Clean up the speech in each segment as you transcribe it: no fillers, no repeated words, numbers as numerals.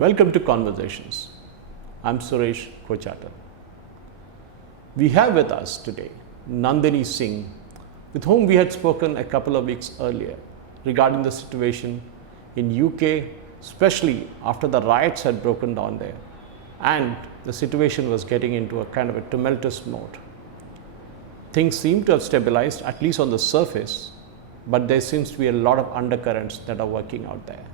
Welcome to Conversations. I'm Suresh Kochatan. We have with us today Nandini Singh, with whom we had spoken a couple of weeks earlier regarding the situation in UK, especially after the riots had broken down there and the situation was getting into a kind of a tumultuous mode. Things seem to have stabilized, at least on the surface, but there seems to be a lot of undercurrents that are working out there.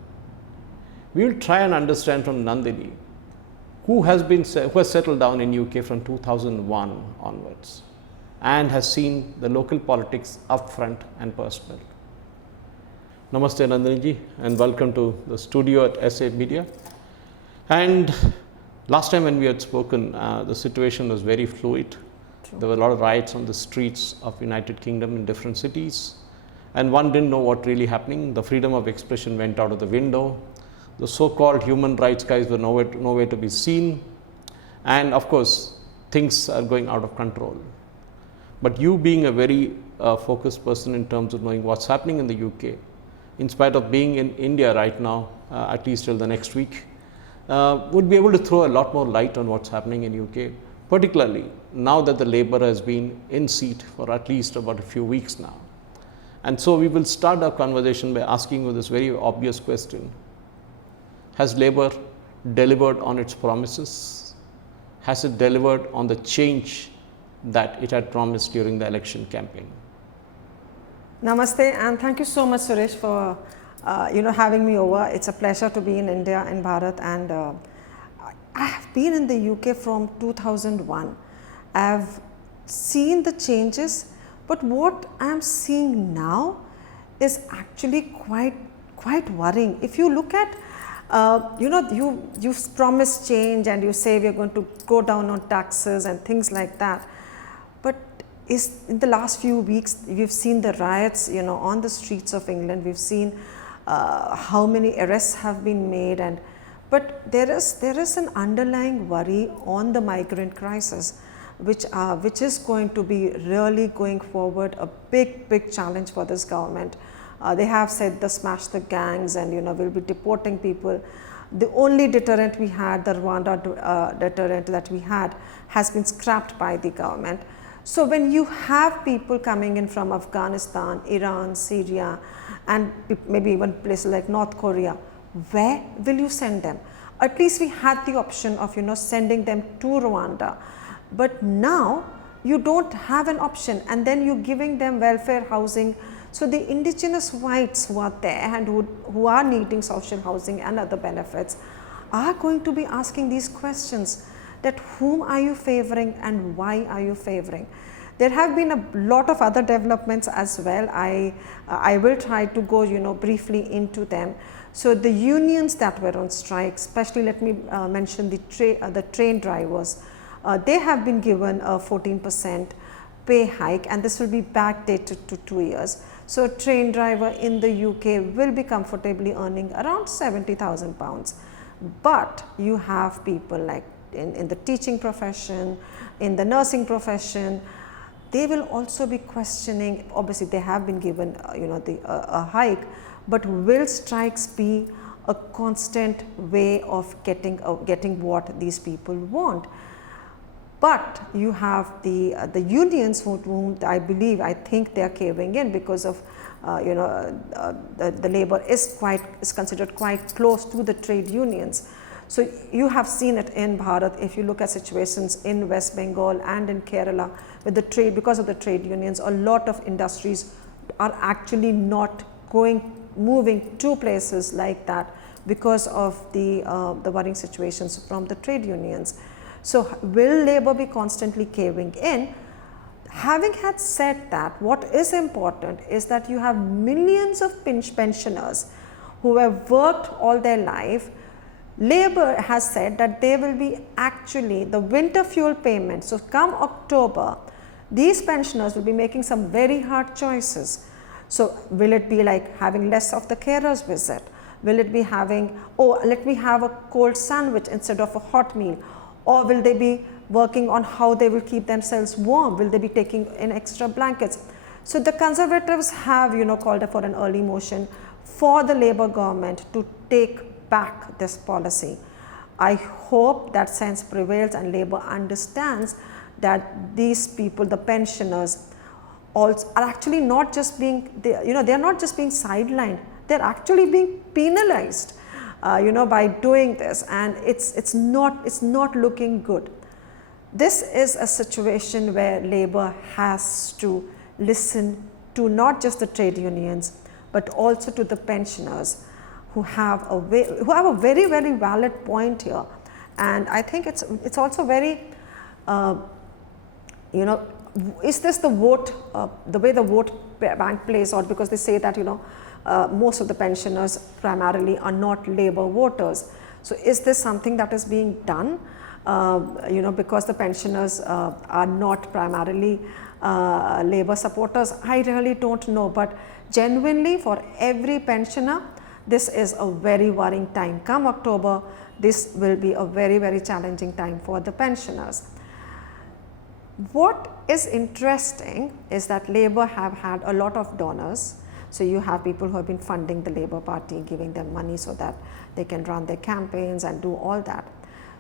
We will try and understand from Nandini, who has settled down in UK from 2001 onwards and has seen the local politics upfront and personal. Namaste Nandini ji, and welcome to the studio at SA Media. And last time when we had spoken, the situation was very fluid. True. There were a lot of riots on the streets of United Kingdom in different cities, and one didn't know what really happening. The freedom of expression went out of the window. The so-called human rights guys were nowhere to be seen, and of course things are going out of control. But you, being a very focused person in terms of knowing what's happening in the UK, in spite of being in India right now, at least till the next week, would be able to throw a lot more light on what's happening in UK, particularly now that the Labour has been in seat for at least about a few weeks now. And so we will start our conversation by asking you this very obvious question. Has Labour delivered on its promises? Has it delivered on the change that it had promised during the election campaign? Namaste, and thank you so much, Suresh, for having me over. It's a pleasure to be in India and Bharat, and I have been in the UK from 2001. I have seen the changes, but what I am seeing now is actually quite worrying. If you look at you've promised change and you say we are going to go down on taxes and things like that, but in the last few weeks we've seen the riots on the streets of England. We've seen how many arrests have been made, but there is an underlying worry on the migrant crisis, which is going to be really going forward a big challenge for this government. They have said the smash the gangs and we'll be deporting people. The only deterrent we had, the Rwanda deterrent that we had, has been scrapped by the government. So when you have people coming in from Afghanistan, Iran, Syria, and maybe even places like North Korea, where will you send them? At least we had the option of sending them to Rwanda, but now you don't have an option, and then you're giving them welfare housing. So the indigenous whites who are there and who are needing social housing and other benefits are going to be asking these questions, that whom are you favoring and why are you favoring? There have been a lot of other developments as well. I will try to go briefly into them. So the unions that were on strike, especially let me mention the train drivers, they have been given a 14% pay hike, and this will be backdated to 2 years. So a train driver in the UK will be comfortably earning around £70,000. But you have people like in the teaching profession, in the nursing profession, they will also be questioning. Obviously they have been given a hike, but will strikes be a constant way of getting what these people want? But you have the unions whom I think they are caving in because of the Labour is considered quite close to the trade unions. So you have seen it in Bharat. If you look at situations in West Bengal and in Kerala with the trade, because of the trade unions, a lot of industries are actually not moving to places like that because of the worrying situations from the trade unions. So will Labour be constantly caving in? Having had said that, what is important is that you have millions of pensioners who have worked all their life. Labour has said that they will be actually the winter fuel payment. So come October, these pensioners will be making some very hard choices. So will it be like having less of the carers visit? Will it be having, let me have a cold sandwich instead of a hot meal? Or will they be working on how they will keep themselves warm? Will they be taking in extra blankets? So the Conservatives have called for an early motion for the Labour government to take back this policy. I hope that sense prevails and Labour understands that these people, the pensioners, also are actually not just being, they are not just being sidelined, they're actually being penalized, by doing this, and it's not looking good. This is a situation where Labour has to listen to not just the trade unions, but also to the pensioners who have a very, very valid point here. And I think it's also very, is this the vote, the way the vote bank plays out, because they say that, most of the pensioners primarily are not Labour voters. So is this something that is being done, because the pensioners are not primarily Labour supporters? I really don't know, but genuinely for every pensioner, this is a very worrying time. Come October, this will be a very, very challenging time for the pensioners. What is interesting is that Labour have had a lot of donors. So you have people who have been funding the Labour Party, giving them money so that they can run their campaigns and do all that.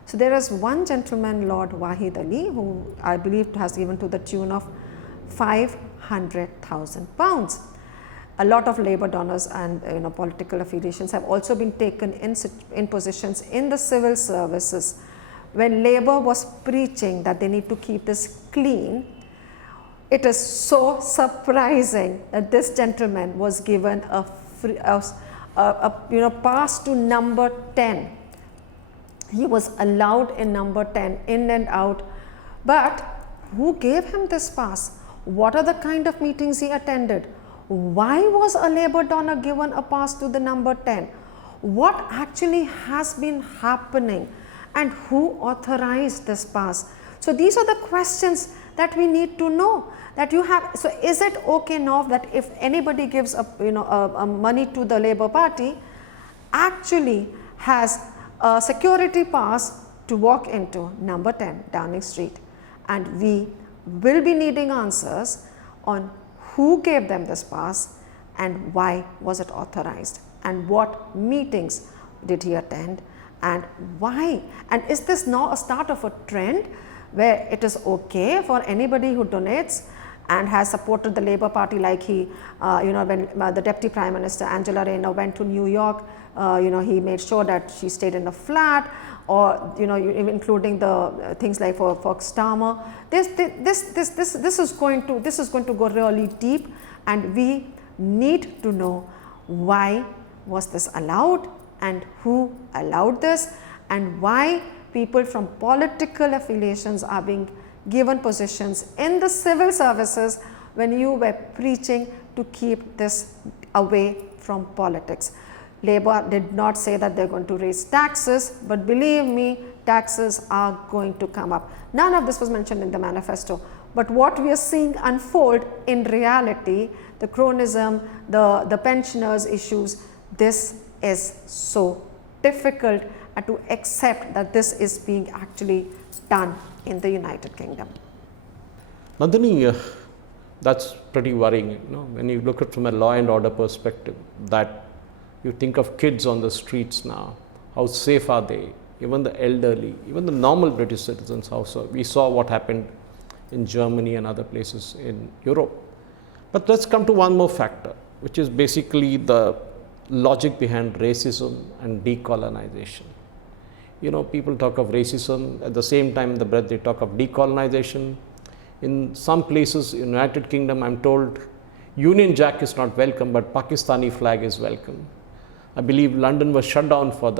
So there is one gentleman, Lord Wahid Ali, who I believe has given to the tune of £500,000. A lot of Labour donors and political affiliations have also been taken in positions in the civil services. When Labour was preaching that they need to keep this clean, it is so surprising that this gentleman was given a pass to number 10. He was allowed in number 10 in and out, but who gave him this pass? What are the kind of meetings he attended? Why was a Labour donor given a pass to the number 10? What actually has been happening, and who authorized this pass? So these are the questions that we need to know. That you have. So is it okay now that if anybody gives a money to the Labour Party, actually has a security pass to walk into number 10 Downing Street? And we will be needing answers on who gave them this pass and why was it authorized, and what meetings did he attend, and why, and is this now a start of a trend where it is okay for anybody who donates and has supported the Labour Party, like he, when the Deputy Prime Minister Angela Rayner went to New York, he made sure that she stayed in a flat, or including the things like for Starmer. This is going to go really deep, and we need to know why was this allowed, and who allowed this, and why people from political affiliations are being given positions in the civil services when you were preaching to keep this away from politics. Labour did not say that they are going to raise taxes, but believe me, taxes are going to come up. None of this was mentioned in the manifesto, but what we are seeing unfold in reality, the cronism, the pensioners issues, this is so difficult to accept that this is being actually done in the United Kingdom. Nandini, that's pretty worrying, when you look at it from a law and order perspective, that you think of kids on the streets now, how safe are they? Even the elderly, even the normal British citizens, we saw what happened in Germany and other places in Europe. But let's come to one more factor, which is basically the logic behind racism and decolonization. People talk of racism, at the same time in the breath they talk of decolonization. In some places in United Kingdom, I'm told Union Jack is not welcome, but Pakistani flag is welcome. I believe London was shut down for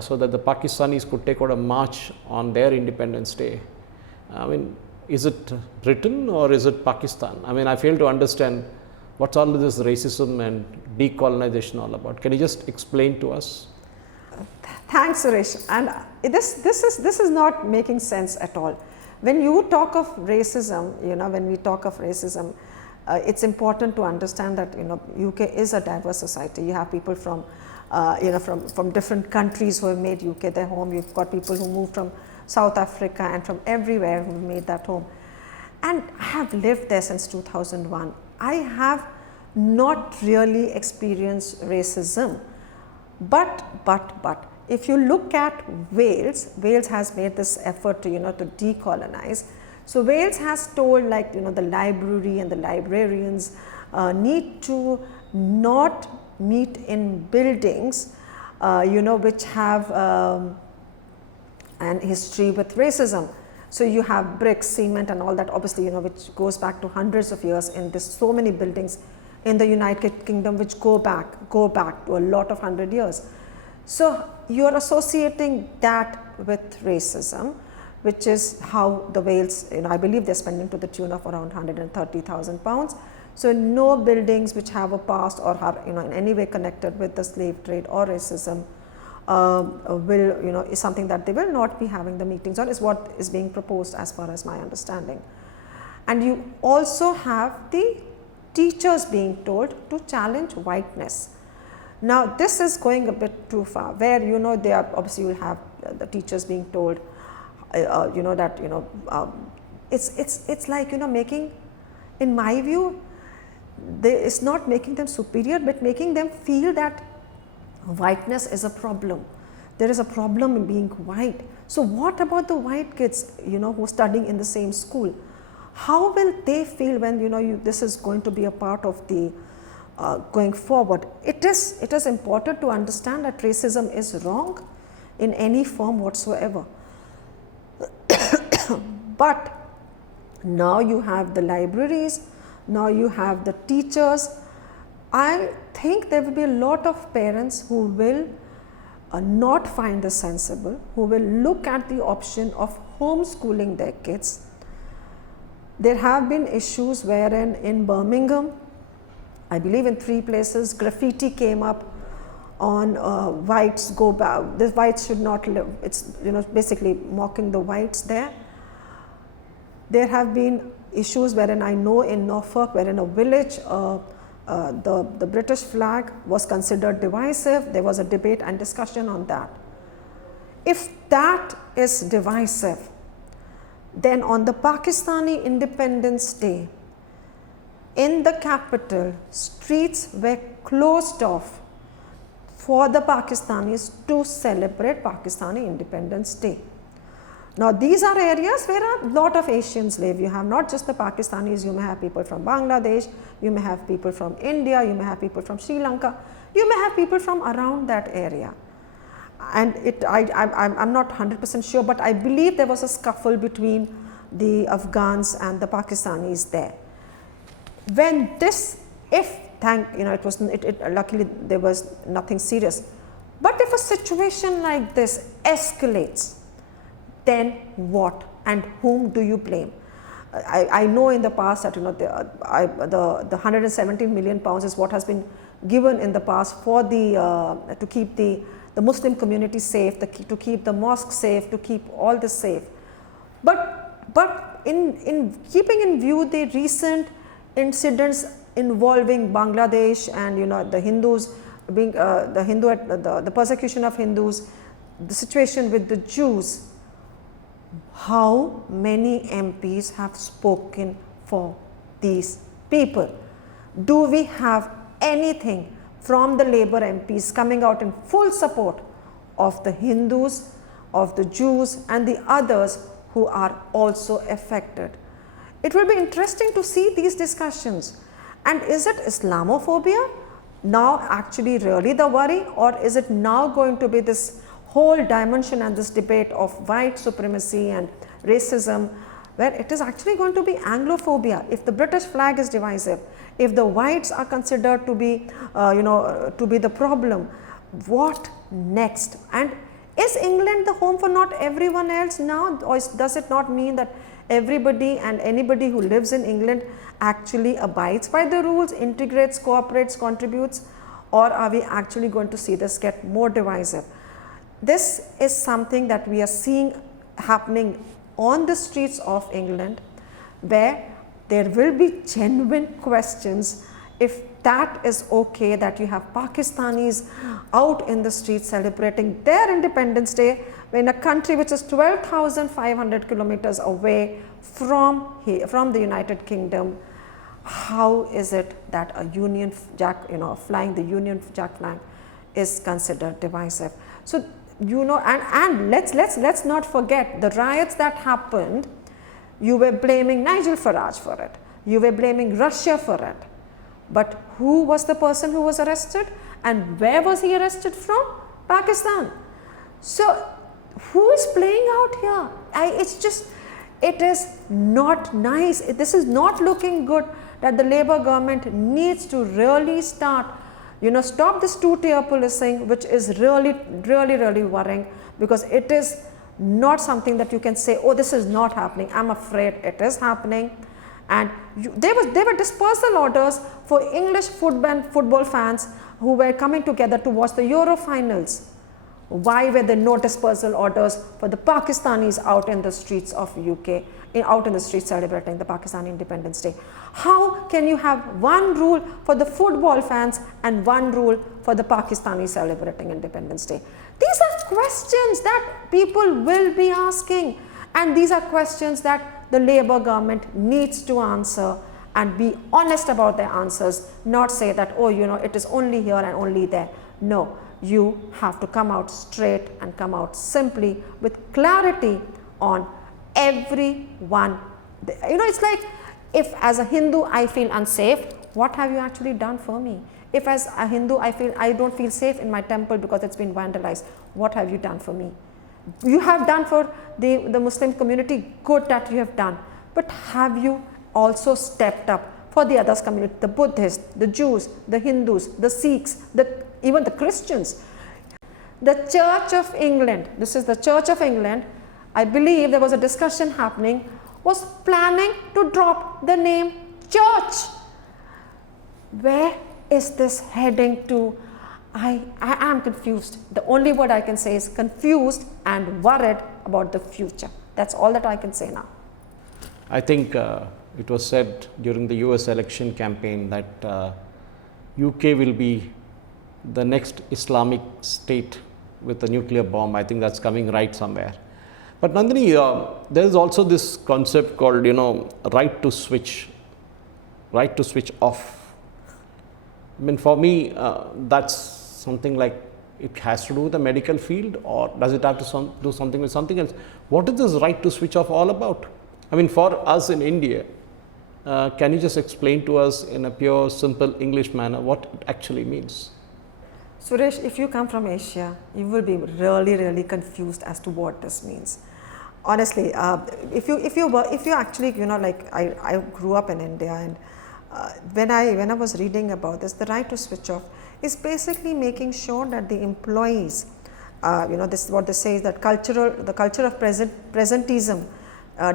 so that the Pakistanis could take out a march on their Independence Day. I mean, is it Britain or is it Pakistan? I mean, I fail to understand what's all of this racism and decolonization all about. Can you just explain to us? Thanks, Suresh. And this is not making sense at all. When you talk of racism, when we talk of racism, it's important to understand that UK is a diverse society. You have people from from different countries who have made UK their home. You've got people who moved from South Africa and from everywhere who made that home. And I have lived there since 2001. I have not really experienced racism, but if you look at Wales, Wales has made this effort to, to decolonize. So Wales has told, like, the library and the librarians need to not meet in buildings, which have an history with racism. So you have bricks, cement and all that, obviously, which goes back to hundreds of years, and there's so many buildings in the United Kingdom which go back to a lot of 100 years. So you're associating that with racism, which is how the Wales, I believe they're spending to the tune of around £130,000. So no buildings which have a past or are, in any way connected with the slave trade or racism will, is something that they will not be having the meetings on, is what is being proposed as far as my understanding. And you also have the teachers being told to challenge whiteness. Now this is going a bit too far, where, they are, obviously you will have the teachers being told, that, it's like, making, in my view, it's not making them superior, but making them feel that whiteness is a problem. There is a problem in being white. So what about the white kids, who are studying in the same school? How will they feel when, this is going to be a part of the going forward? It is important to understand that racism is wrong in any form whatsoever. But now you have the libraries, now you have the teachers. I think there will be a lot of parents who will not find this sensible, who will look at the option of homeschooling their kids. There have been issues wherein in Birmingham, I believe in 3 places, graffiti came up on whites go back, the whites should not live, it's basically mocking the whites there. There have been issues wherein I know in Norfolk, where in a village the British flag was considered divisive. There was a debate and discussion on that. If that is divisive, then on the Pakistani Independence Day, in the capital, streets were closed off for the Pakistanis to celebrate Pakistani Independence Day. Now these are areas where a lot of Asians live. You have not just the Pakistanis, you may have people from Bangladesh, you may have people from India, you may have people from Sri Lanka, you may have people from around that area. And I'm not 100% sure, but I believe there was a scuffle between the Afghans and the Pakistanis there. When this, luckily there was nothing serious. But if a situation like this escalates, then what and whom do you blame? I know in the past that the 117 million pounds is what has been given in the past for the to keep the Muslim community safe, to keep the mosque safe, to keep all this safe. But in keeping in view the recent incidents involving Bangladesh and the Hindus being the persecution of Hindus, the situation with the Jews, how many MPs have spoken for these people? Do we have anything from the Labour MPs coming out in full support of the Hindus, of the Jews and the others who are also affected? It will be interesting to see these discussions. And is it Islamophobia now actually really the worry, or is it now going to be this whole dimension and this debate of white supremacy and racism, where it is actually going to be Anglophobia? If the British flag is divisive, if the whites are considered to be, to be the problem, what next? And is England the home for not everyone else now, or does it not mean that everybody and anybody who lives in England actually abides by the rules, integrates, cooperates, contributes, or are we actually going to see this get more divisive? This is something that we are seeing happening on the streets of England, where there will be genuine questions if that is okay, that you have Pakistanis out in the streets celebrating their Independence Day in a country which is 12,500 kilometers away from the United Kingdom. How is it that a Union Jack, flying the Union Jack flag is considered divisive? So and let's not forget the riots that happened. You were blaming Nigel Farage for it. You were blaming Russia for it. But who was the person who was arrested, and where was he arrested from? Pakistan. So who is playing out here? It is not nice. This is not looking good, that the Labour government needs to really start, stop this two-tier policing, which is really worrying, because it is not something that you can say, oh, this is not happening. I'm afraid it is happening. And there were dispersal orders for English football fans who were coming together to watch the Euro finals. Why were there no dispersal orders for the Pakistanis out in the streets of UK, out in the streets celebrating the Pakistani Independence Day? How can you have one rule for the football fans and one rule for the Pakistanis celebrating Independence Day? These are questions that people will be asking, and these are questions that the Labour government needs to answer and be honest about their answers, not say that, oh, it is only here and only there. No, you have to come out straight and come out simply with clarity on every one. It's like, if as a Hindu I feel unsafe, what have you actually done for me? If as a Hindu I don't feel safe in my temple because it's been vandalized, what have you done for me? You have done for the Muslim community, good that you have done, but have you also stepped up for the others community, the Buddhists, the Jews, the Hindus, the Sikhs, even the Christians? The Church of England, this is the Church of England, I believe there was a discussion happening, was planning to drop the name church. Where is this heading to? I am confused. The only word I can say is confused and worried about the future. That's all that I can say now. I think it was said during the US election campaign that UK will be the next Islamic state with a nuclear bomb. I think that's coming right somewhere. But Nandini, there is also this concept called, right to switch off. I mean, for me, that's something like it has to do with the medical field, or does it have to do something with something else? What is this right to switch off all about? I mean, for us in India, can you just explain to us in a pure, simple English manner what it actually means? Suresh, if you come from Asia, you will be really confused as to what this means. Honestly, if you actually, like I grew up in India, and when I was reading about this, the right to switch off is basically making sure that the employees, this what they say is that the culture of presentism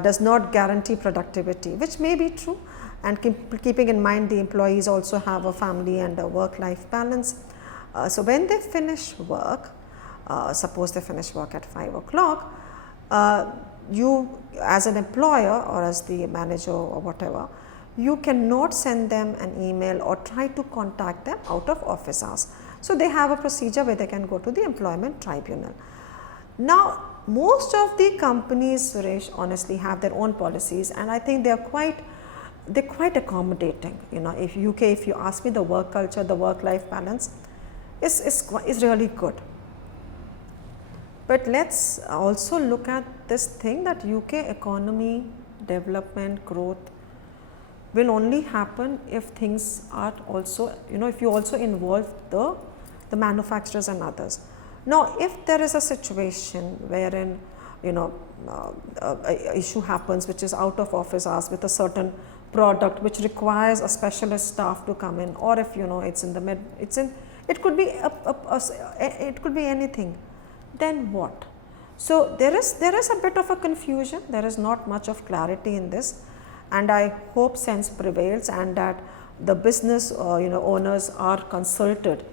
does not guarantee productivity, which may be true, and keeping in mind the employees also have a family and a work-life balance. So when they finish work, suppose they finish work at 5 o'clock, you as an employer or as the manager or whatever, you cannot send them an email or try to contact them out of office hours. So they have a procedure where they can go to the employment tribunal. Now, most of the companies, Suresh, honestly have their own policies, and I think they're quite accommodating. If you ask me, the work culture, the work-life balance is really good. But let's also look at this thing that UK economy, development, growth will only happen if things are also, if you also involve the manufacturers and others. Now, if there is a situation wherein, a issue happens which is out of office hours with a certain product which requires a specialist staff to come in, or if it's in the it could be it could be anything, then what? So there is a bit of a confusion. There is not much of clarity in this, and I hope sense prevails and that the business owners are consulted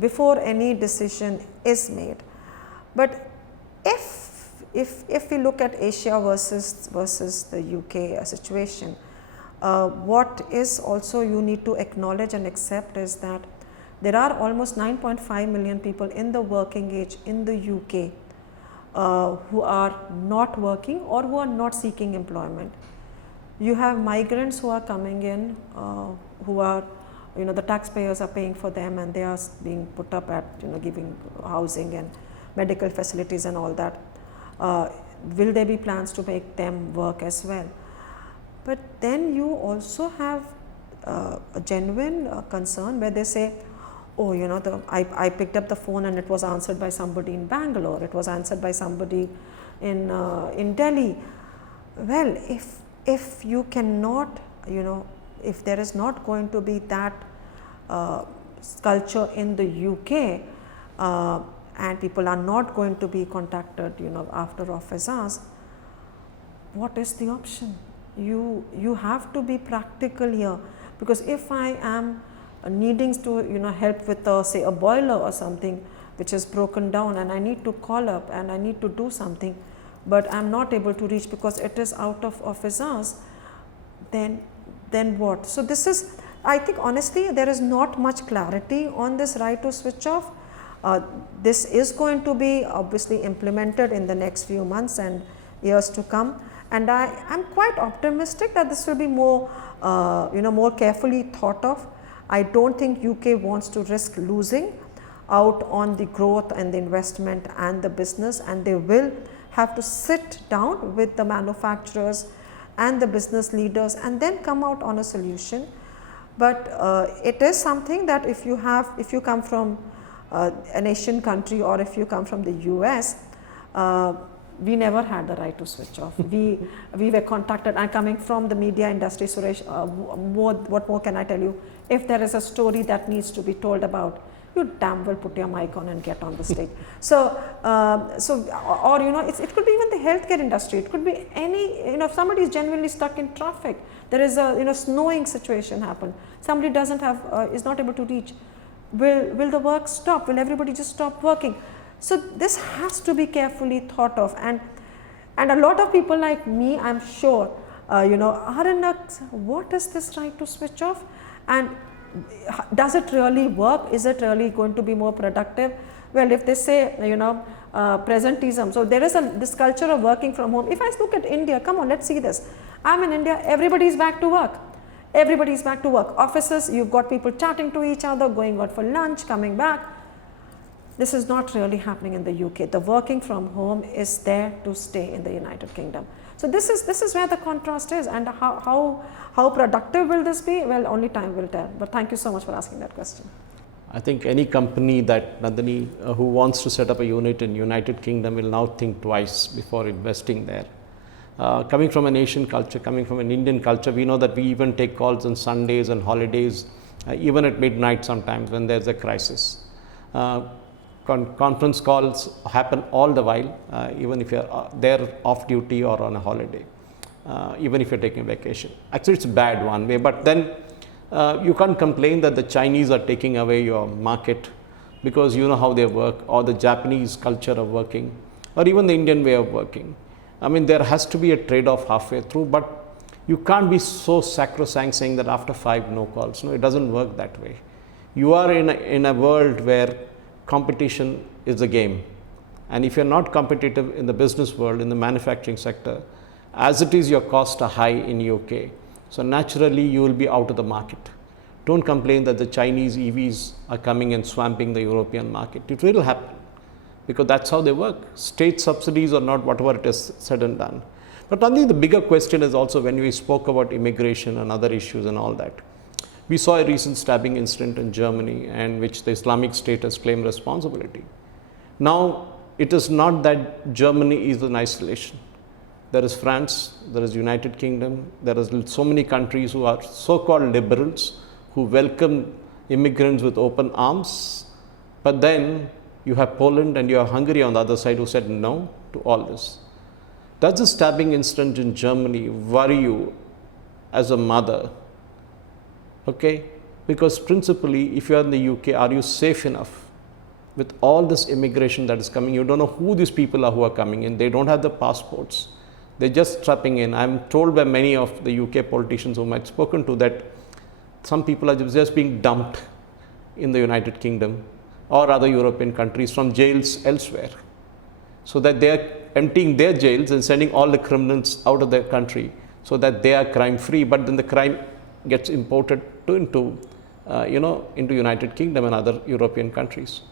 before any decision is made. But if we look at Asia versus the UK situation, what is also you need to acknowledge and accept is that there are almost 9.5 million people in the working age in the UK who are not working or who are not seeking employment. You have migrants who are coming in, who are, the taxpayers are paying for them, and they are being put up at, giving housing and medical facilities and all that. Will there be plans to make them work as well? But then you also have a genuine concern where they say, oh, you know, I picked up the phone and it was answered by somebody in Bangalore, it was answered by somebody in Delhi. Well, if you cannot, you know, if there is not going to be that culture in the UK, and people are not going to be contacted, you know, after office hours, what is the option? You have to be practical here, because if I am needing to, you know, help with say a boiler or something which is broken down and I need to call up and I need to do something, but I am not able to reach because it is out of office hours, then what? So this is, I think honestly there is not much clarity on this right to switch off. This is going to be obviously implemented in the next few months and years to come, and I am quite optimistic that this will be more you know, more carefully thought of. I don't think UK wants to risk losing out on the growth and the investment and the business, and they will have to sit down with the manufacturers and the business leaders and then come out on a solution. But it is something that if you come from an Asian country or if you come from the US, we never had the right to switch off. we were contacted. I'm coming from the media industry, Suresh. What more can I tell you? If there is a story that needs to be told about, you damn well put your mic on and get on the stage. So, or you know, it could be even the healthcare industry. It could be any, you know, if somebody is genuinely stuck in traffic, there is a, you know, snowing situation happen. Somebody doesn't have, is not able to reach. Will the work stop? Will everybody just stop working? So this has to be carefully thought of, and a lot of people like me, I'm sure, you know, are in a, what is this right to switch off, and does it really work? Is it really going to be more productive? Well, if they say, you know, presentism, so there is this culture of working from home. If I look at India, come on, let's see this. I'm in India, everybody is back to work. Everybody is back to work. Offices, you've got people chatting to each other, going out for lunch, coming back. This is not really happening in the UK. The working from home is there to stay in the United Kingdom. So this is where the contrast is, and how productive will this be? Well, only time will tell. But thank you so much for asking that question. I think any company that, Nandini, who wants to set up a unit in United Kingdom will now think twice before investing there. Coming from an Asian culture, coming from an Indian culture, we know that we even take calls on Sundays and holidays, even at midnight sometimes when there's a crisis. Conference calls happen all the while, even if you're there off duty or on a holiday, even if you're taking a vacation. Actually, it's a bad one way, but then you can't complain that the Chinese are taking away your market because you know how they work, or the Japanese culture of working, or even the Indian way of working. I mean, there has to be a trade-off halfway through, but you can't be so sacrosanct saying that after 5 no calls. No, it doesn't work that way. You are in a world where competition is the game, and if you're not competitive in the business world, in the manufacturing sector, as it is, your costs are high in UK, so naturally you will be out of the market. Don't complain that the Chinese EVs are coming and swamping the European market. It will happen because that's how they work. State subsidies or not, whatever it is said and done. But I think the bigger question is also when we spoke about immigration and other issues and all that. We saw a recent stabbing incident in Germany, and which the Islamic State has claimed responsibility. Now, it is not that Germany is in isolation. There is France, there is United Kingdom, there are so many countries who are so-called liberals, who welcome immigrants with open arms. But then you have Poland and you have Hungary on the other side who said no to all this. Does the stabbing incident in Germany worry you as a mother? Okay, because principally, if you are in the UK, are you safe enough with all this immigration that is coming? You don't know who these people are who are coming in. They don't have the passports. They're just trapping in. I'm told by many of the UK politicians whom I've spoken to that some people are just being dumped in the United Kingdom or other European countries from jails elsewhere, so that they are emptying their jails and sending all the criminals out of their country so that they are crime free, but then the crime gets imported into United Kingdom and other European countries.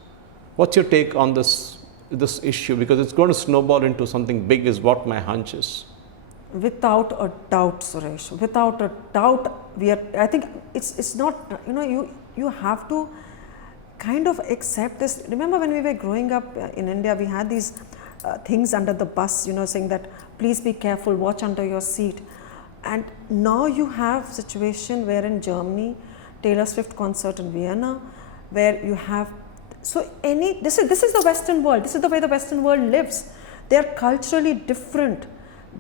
What's your take on this this issue, because it's going to snowball into something big, is what my hunch is. Without a doubt, Suresh, without a doubt, I think it's not, you have to kind of accept this. Remember when we were growing up in India, we had these things under the bus, saying that please be careful, watch under your seat. And now you have situation where in Germany, Taylor Swift concert in Vienna, where you have, this is the Western world, this is the way the Western world lives. They are culturally different.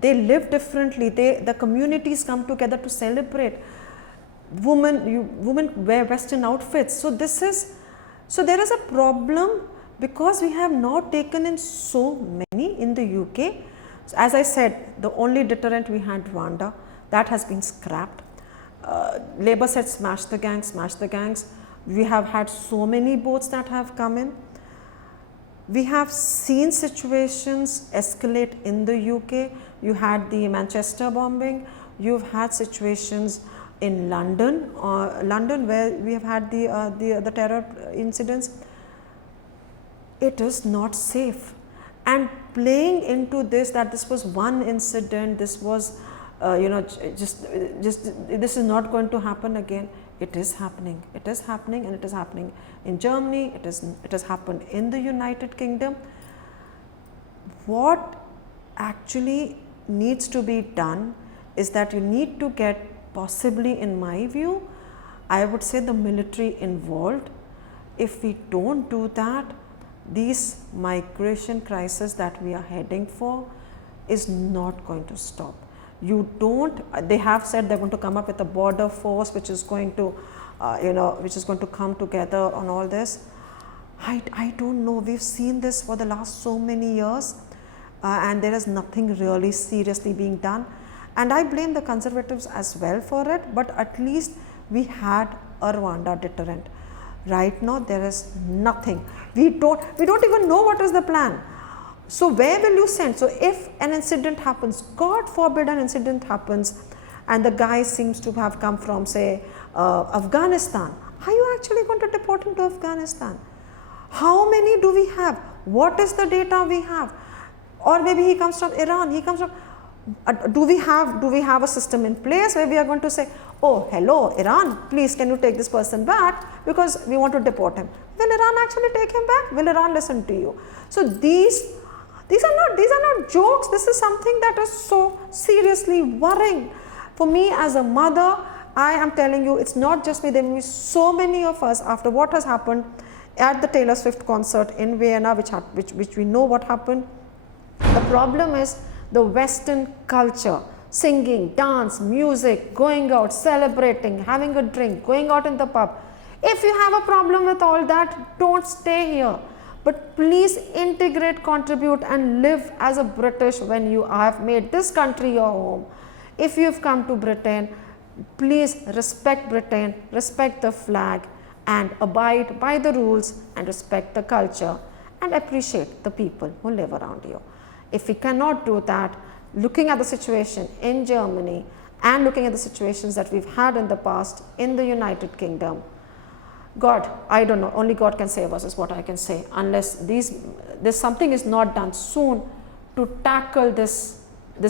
They live differently. The communities come together to celebrate. Women wear Western outfits. So there is a problem because we have not taken in so many in the UK. So as I said, the only deterrent we had, Rwanda, that has been scrapped. Labour said smash the gangs. We have had so many boats that have come in. We have seen situations escalate in the UK. You had the Manchester bombing. You've had situations in London where we have had the terror incidents. It is not safe. And playing into this, that this was one incident, this was, this is not going to happen again. It is happening. It is happening, and it is happening in Germany. It has happened in the United Kingdom. What actually needs to be done is that you need to get, possibly in my view, I would say the military involved. If we don't do that, these migration crisis that we are heading for is not going to stop. They have said they're going to come up with a border force which is going to, which is going to come together on all this. I don't know. We've seen this for the last so many years, and there is nothing really seriously being done. And I blame the Conservatives as well for it, but at least we had a Rwanda deterrent. Right now there is nothing. We don't even know what is the plan. So where will you send? So if an incident happens, God forbid an incident happens, and the guy seems to have come from, say, Afghanistan, are you actually going to deport him to Afghanistan? How many do we have? What is the data we have? Or maybe he comes from Iran, he comes from, do we have a system in place where we are going to say, oh, hello, Iran, please can you take this person back because we want to deport him? Will Iran actually take him back? Will Iran listen to you? So these are not jokes. This is something that is so seriously worrying. For me as a mother, I am telling you, it's not just me. There will be so many of us after what has happened at the Taylor Swift concert in Vienna, which we know what happened. The problem is the Western culture, singing, dance, music, going out, celebrating, having a drink, going out in the pub. If you have a problem with all that, don't stay here. But please integrate, contribute, and live as a British when you have made this country your home. If you've come to Britain, please respect Britain, respect the flag, and abide by the rules and respect the culture and appreciate the people who live around you. If we cannot do that, looking at the situation in Germany and looking at the situations that we've had in the past in the United Kingdom, God, I don't know, only God can save us is what I can say, unless this something is not done soon to tackle this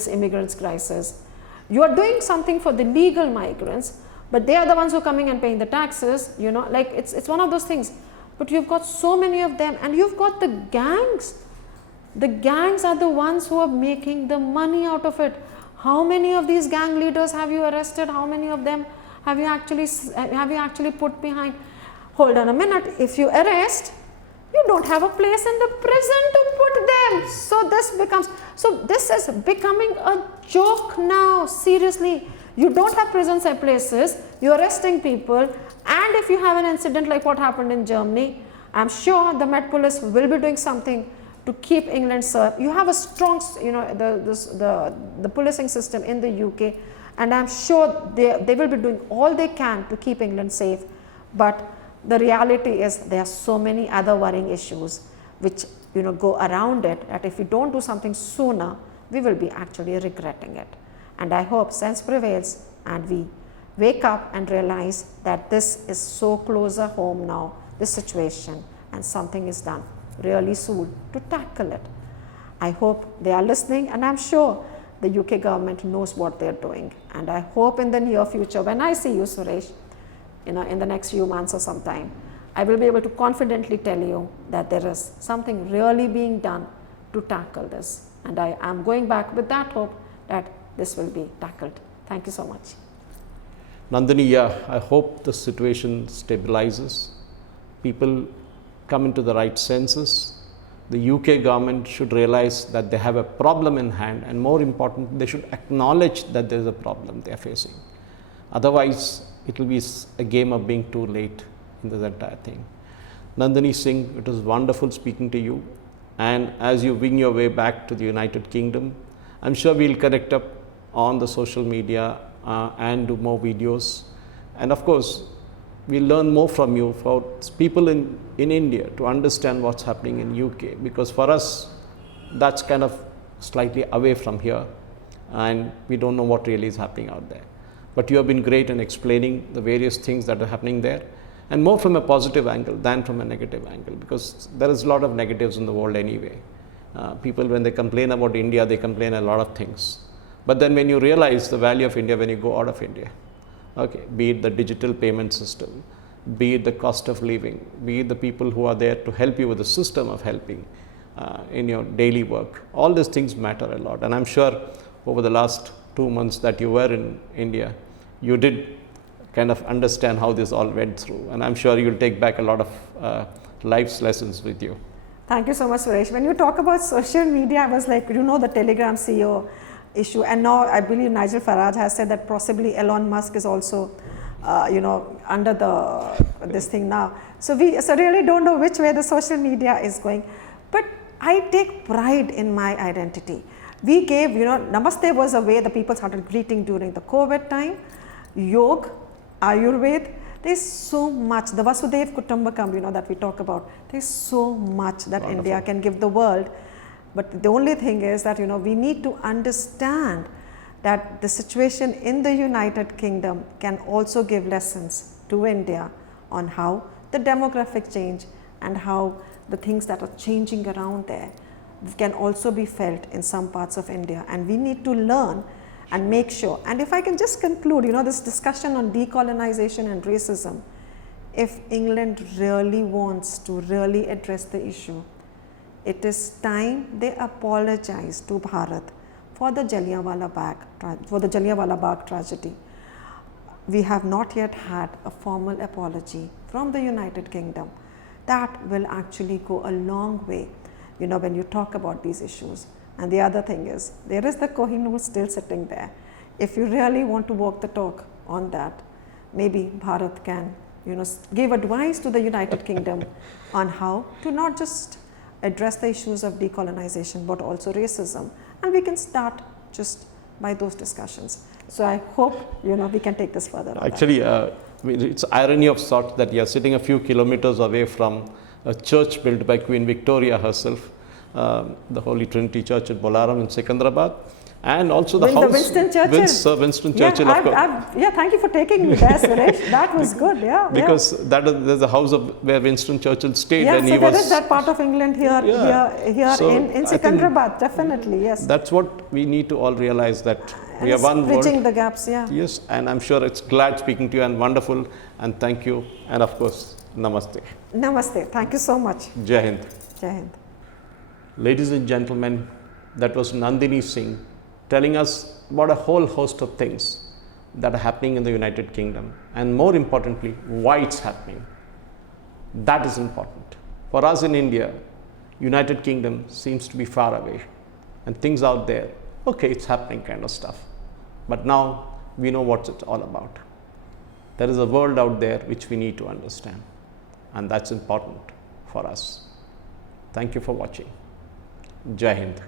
immigrants crisis. You are doing something for the legal migrants, but they are the ones who are coming and paying the taxes, like it's one of those things. But you've got so many of them, and you've got the gangs. The gangs are the ones who are making the money out of it. How many of these gang leaders have you arrested? How many of them have you actually put behind? Hold on a minute. If you arrest, you don't have a place in the prison to put them. So this is becoming a joke now. Seriously, you don't have prisons and places. You're arresting people, and if you have an incident like what happened in Germany, I'm sure the Met Police will be doing something to keep England safe. You have a strong, the policing system in the UK, and I'm sure they will be doing all they can to keep England safe. But the reality is there are so many other worrying issues which go around it, that if we don't do something sooner, we will be actually regretting it. And I hope sense prevails and we wake up and realize that this is so closer home now, this situation, and something is done really soon to tackle it. I hope they are listening, and I'm sure the UK government knows what they're doing. And I hope in the near future, when I see you, Suresh, in the next few months or sometime, I will be able to confidently tell you that there is something really being done to tackle this. And I am going back with that hope that this will be tackled. Thank you so much. Nandini, yeah, I hope the situation stabilizes. People come into the right senses. The UK government should realize that they have a problem in hand, and more important, they should acknowledge that there is a problem they are facing. Otherwise, it will be a game of being too late in this entire thing. Nandini Singh, it was wonderful speaking to you. And as you wing your way back to the United Kingdom, I'm sure we'll connect up on the social media and do more videos. And of course, we'll learn more from you for people in India to understand what's happening in UK, because for us, that's kind of slightly away from here and we don't know what really is happening out there. But you have been great in explaining the various things that are happening there, and more from a positive angle than from a negative angle, because there is a lot of negatives in the world anyway. People, when they complain about India, they complain a lot of things. But then when you realize the value of India when you go out of India, okay, be it the digital payment system, be it the cost of living, be it the people who are there to help you with the system of helping in your daily work, all these things matter a lot. And I'm sure over the last 2 months that you were in India, you did kind of understand how this all went through, and I'm sure you'll take back a lot of life's lessons with you. Thank you so much, Suresh. When you talk about social media, I was like, the Telegram CEO issue, and now I believe Nigel Farage has said that possibly Elon Musk is also under this thing now. So we really don't know which way the social media is going. But I take pride in my identity. We gave, Namaste was a way the people started greeting during the COVID time. Yoga, Ayurveda, there's so much, the Vasudev Kutumbakam, that we talk about, there's so much that Wonderful. India can give the world. But the only thing is that, we need to understand that the situation in the United Kingdom can also give lessons to India on how the demographic change and how the things that are changing around there can also be felt in some parts of India. And we need to learn and make sure. And if I can just conclude, this discussion on decolonization and racism, if England really wants to really address the issue, it is time they apologize to Bharat for the Jallianwala Bagh tragedy. We have not yet had a formal apology from the United Kingdom. That will actually go a long way, when you talk about these issues. And the other thing is, there is the Kohinoor still sitting there. If you really want to walk the talk on that, maybe Bharat can, give advice to the United Kingdom on how to not just address the issues of decolonization, but also racism. And we can start just by those discussions. So I hope, we can take this further. Actually, it's irony of sorts that you are sitting a few kilometers away from a church built by Queen Victoria herself, the Holy Trinity Church at Bolaram in Secunderabad, and also the house Winston Churchill. Sir Winston Churchill. Of course. Thank you for taking me there, Suresh. That was good. Because there's a house where Winston Churchill stayed. Yeah, and so he there was, is that part of England here So in Secunderabad, definitely, yes. That's what we need to all realize, that we are And one world. bridging the gaps, yeah. Yes, and I'm sure it's glad speaking to you, and wonderful, and thank you, and of course, namaste. Namaste. Thank you so much. Jai Hind. Jai Hind. Ladies and gentlemen, that was Nandini Singh telling us about a whole host of things that are happening in the United Kingdom, and more importantly, why it's happening. That is important. For us in India, United Kingdom seems to be far away, and things out there, okay, it's happening kind of stuff. But now we know what it's all about. There is a world out there which we need to understand, and that's important for us. Thank you for watching. Jai Hind.